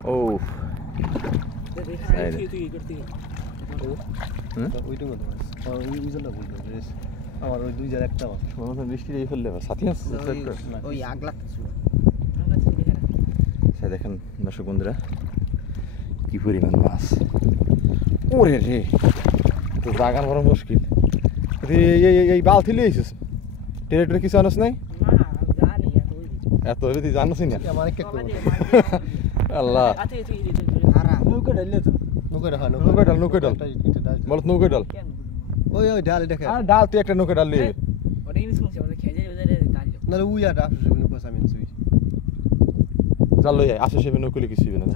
ও আমার ওই 2001টা বৃষ্টি দিয়ে ফেললে সাথী আছে ওই আগলা দেখেন দর্শক বন্ধুরা কি পরিমাণ মাছ ওরে রে তো জাগান বড় মুশকিল এই বালতি লিয়েছিস টেরে কিছু আনস নাই এত হলে তুই জানিস না আল্লাহ নৌকা ডাল বল নৌকা ডাল ওই ডাল দেখে ডাল তুই একটা নৌকা ডাল লিয়ে নালে উইয়া ডাল নৌকা সামিন সুই জাল লই আসে সেবে নৌকা লিয়ে কিছু না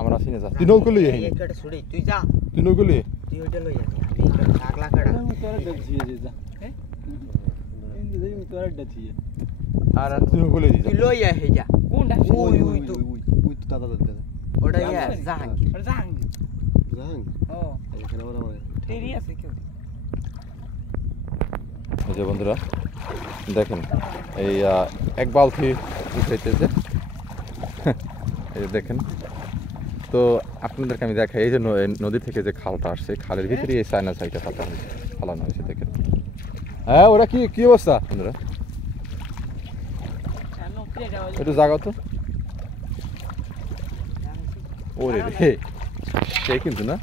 আমরা আসি না যা তুই নৌকা লিয়ে একটা ছুড়ে তুই যা তুই নৌকা লিয়ে তুই ওইটা লই যা আমি আগলা কাটা তোরা দেখিয়ে যা হ্যাঁ ইন্দু দেই তোরা দেখিয়ে আর তুই নৌকা লিয়ে তুই লই আ হে যা কোনটা ওই তো দাদা ওটা ইয়া জাহাঙ্গীর ও এখানে বড় টেরি আছে কেউ এই যে বন্ধুরা দেখেন এই এক বালতি উঠাইতেছে এই দেখেন তো আপনাদেরকে আমি দেখাই এই যে নদী থেকে যে খালটা আসছে খালের ভিতরে এই চায়না সাইডটা ফালানো হয়েছে দেখেন হ্যাঁ ওরা কি অবস্থা বন্ধুরা একটু জাগাও তো ওরে রে সে কিন্তু না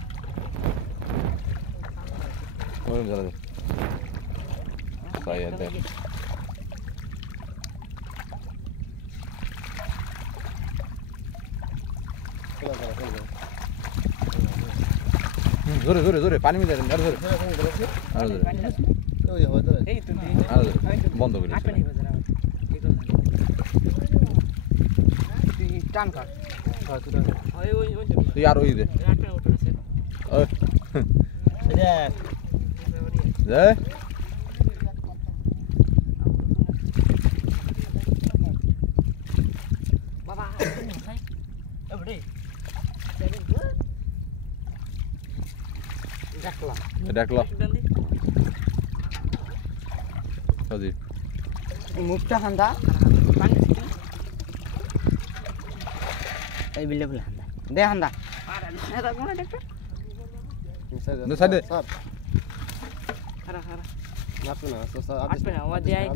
জোরে জোরে জোরে পানি মিলে বন্ধ করে তুই আর ওই দে দেখলো মুখটা হান্দা এই বিলে বলে হান্দা দে হান্দা এটা কোন দেখতে সাইডে খারা নাপে না আপনি না ওয়া দেই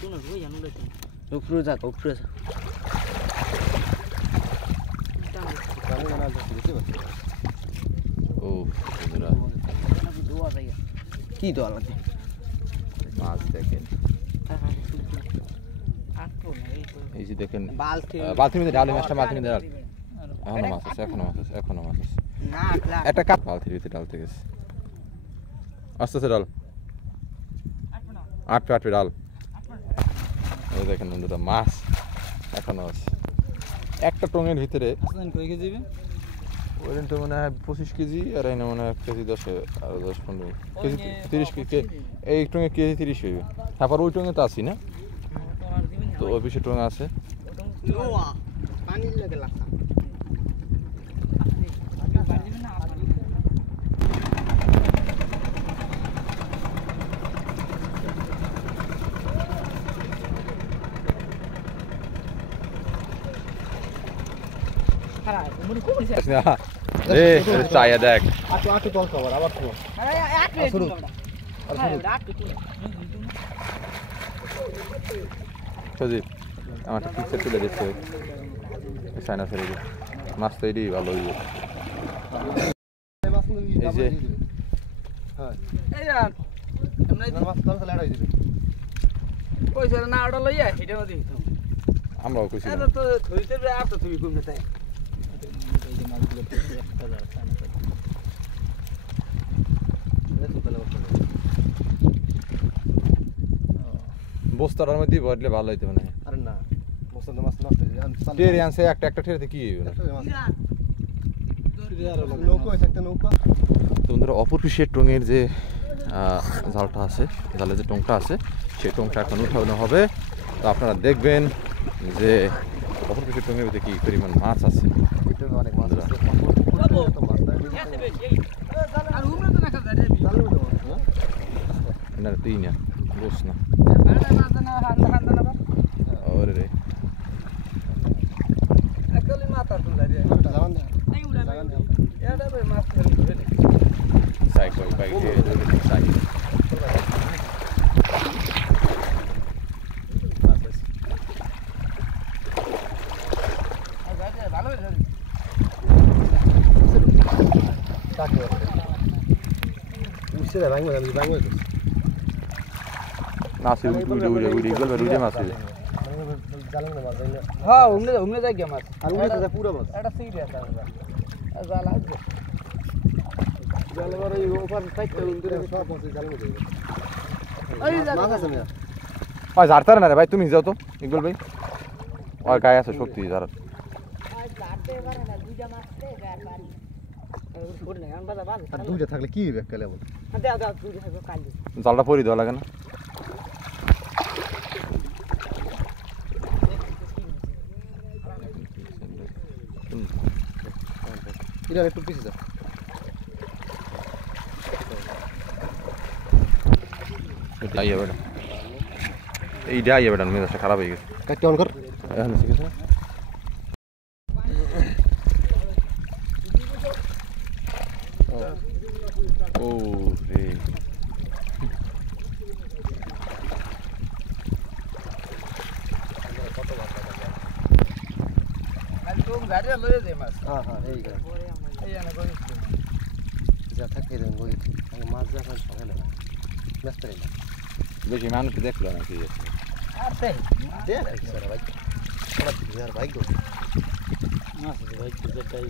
তুই না রই জানো রে উপরে যা ও বন্ধুরা কি দোয়া লাগে মাছ দেখেন এই যে দেখেন বালতির মধ্যে ডাল মাছটা বালতির মধ্যে ডাল এখনো মাছ আছে একটা কাপ বালতির ভিতরে ডালতে গেছে আস্তে ডাল আটপে ডাল এই দেখেন বন্ধুরা মাছ এখনো আছে একটা টঙের ভিতরে ওই তো মনে হয় 25 কেজি আর এই না মনে হয় 1 কেজি 10 আর 10-15 কেজি 30 কেজি এই টঙে কেজি 30 হইবে তারপর ওই টঙে তো আছি না তো ওই পিছে টঙে আছে পানি লাগে লাগা চায়া দেখ আটু তল কভার আবার শুরু সজীব আমারটা পিকচার তুলে দিচ্ছে চায়না ফেরে মাছ তৈরি ভালো হইবে এই যে আমরাও কইছি বস্তার মধ্যে ভরলে ভালো হইতে মানে আরে না বস্তাতে মাছ নষ্ট হয়ে যায় টেরে আনছে একটা টেরেতে কি হইবে নৌকা আছে একটা নৌকা তো বন্ধুরা অপর পিসের টঙের যে জালটা আছে জালে যে টংটা আছে সেই টংটা এখন উঠানো হবে তো আপনারা দেখবেন যে অপর পিসের টঙের ভিতরে কি পরিমাণ মাছ আছে অনেক মাছ আছে ই না গোস না ওরে রে সাইকেল বাইক দিয়ে সাইকেল মাছ উড়ে উড়ে উড়ে গেল উড়ে মাছ উড়ে হ্যাঁ উমনে যাই গিয়া মাছ আর উমনে তো পুরো মাছ এটা সিরিয়াস আছে জাল আছে জাল বড় এই উপর সাইডটা উন্দরে সব মাছ জাল মধ্যে এই মাছ আছে না ওই ঝাড়তার না রে ভাই তুমি যাও তো ইকবাল ভাই ওর গায়ে আছে শক্তি ঝাড় আর দুইটা থাকলে কি হবে কালে বল জালটা পরি দেওয়া লাগে না এটা একটু পিছে যা এটা আইয়া বেটা এইটা আইয়া বেটা মেজাজটা খারাপ হয়ে গেছে কাটতে অন কর এখন ঠিক আছে ও রে গাড়ি লয়ে যাই মাছ হ্যাঁ হ্যাঁ এই গা এই আনা কই যা থাকে দেন গরি আমি মাছ যা খান সকালে না ব্যস্ত রে বেশি মানুষ দেখলো না কি আর তাই দেখ স্যার ভাই ওরা বিহার বাইক গো মাছ ভাই যেটাই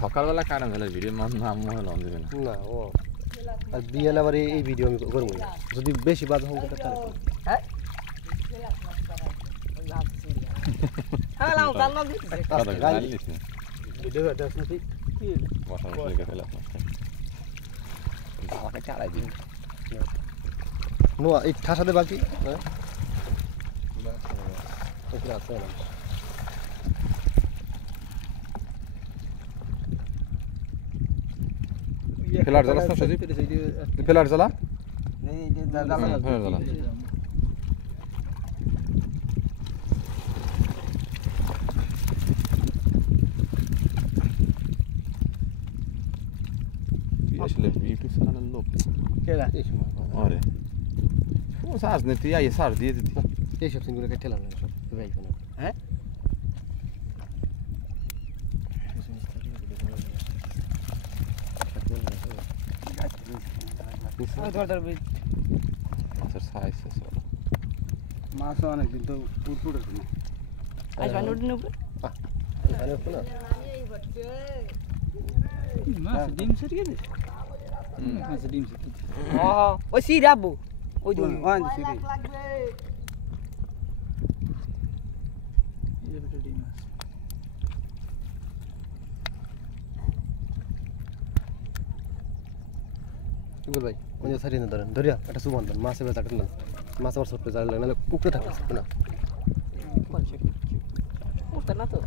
সকালবেলা কারণ হলে ভিডিও মন নাম মনে লম দেবে না না ও আর বিয়েল আবার এই ভিডিও আমি করবো না যদি বেশি বাদ হোক তাহলে হ্যাঁ হ্যাঁ লাও জাল না দিতে কথা গালি দিছে ভিডিও এটা আসলে কি বসা লিখে ফেলা আমাকে চালাই দিন নো এই ঠাসাতে বাকি হ্যাঁ এটা আছে না ফেলার জ্বালা না সজীব ফেলার জ্বালা এই যে জাল ফেলার জ্বালা আসলে ইউটিউব চ্যানেলের লোক কেলা আরে ও সাজ নে তুই আইয়ে সার দিয়ে দিতি এইসব সিনগুলো কেটে লাগানো সব বাইক না হ্যাঁ মাছের সাইজ আছে মাছ অনেক দিন তো পুরপুর আছে না আজ বানুর দিন উপরে এখানে তো না মাছ ডিম সেট গেছে মাছ ডিম সেট হ্যাঁ ওই সি রাবো ওই দুই ওয়ান সি লাগবে এই বেটা ডিম মাছ ইগল ভাই ওই সারি না ধরেন ধরিয়া একটা সুবন দেন মাছে বেটা কাটলেন মাছ আবার ছোট জাল লাগলে উপরে থাকে না কোন সে ওটা না তো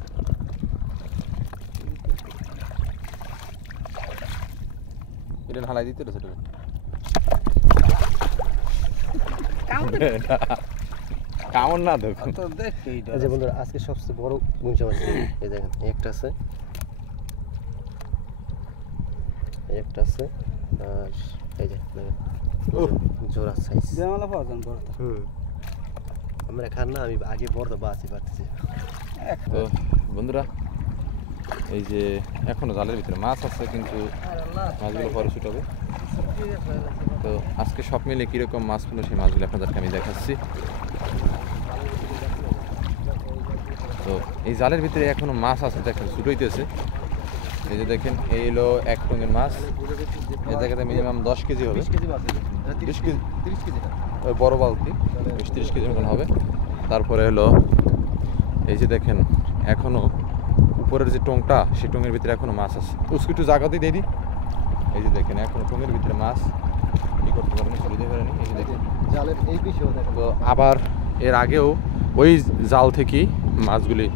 এটা হালাই দিতে রে ছোট কেমন না দেখো তো দেখ এই এই যে বন্ধুরা আজকে সবচেয়ে বড় গুঞ্চা মাছ এই দেখেন একটা আছে একটা আছে আর এই যে দেখেন জোড়া সাইজ জামালা পাওয়া বড় আমরা খান না আমি আগে বড় বাঁচি পারতেছি তো বন্ধুরা এই যে এখনো জালের ভিতরে মাছ আছে কিন্তু মাছগুলো পরে ছুটাবে তো আজকে সব মিলে কীরকম মাছ পেলো সেই মাছগুলো আপনাদেরকে আমি দেখাচ্ছি তো এই জালের ভিতরে এখনো মাছ আছে দেখেন ছুটাইতেছে এই যে দেখেন এই হলো এক টঙের মাছ এই জায়গাতে মিনিমাম 10 কেজি হবে 30 কেজি ওই বড় বালতি 30 কেজির মতন হবে তারপরে হলো এই যে দেখেন এখনো উপরের যে টংটা সেই টঙের ভিতরে এখনো মাছ আছে উস্কু একটু জায়গাতেই দিয়ে দিই এই যে দেখেন এখনো টঙের ভিতরে মাছ কি করতে পারেনি ছুটি দিতে পারেনি এই যে দেখেন জালের এই বিষয় দেখেন তো আবার এর আগেও ওই জাল থেকেই মাছগুলি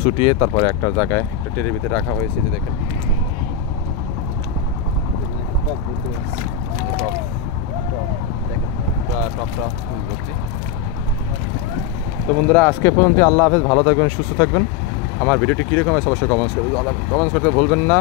ছুটিয়ে তারপরে একটা জায়গায় একটা টেরের ভিতরে রাখা হয়েছে যে দেখেন টপটা ফুল ভর্তি। তো বন্ধুরা আজকে পর্যন্ত আল্লাহ হাফেজ, ভালো থাকবেন, সুস্থ থাকবেন। আমার ভিডিওটি কীরকম আছে অবশ্যই কমেন্টস করতে ভুলবেন না।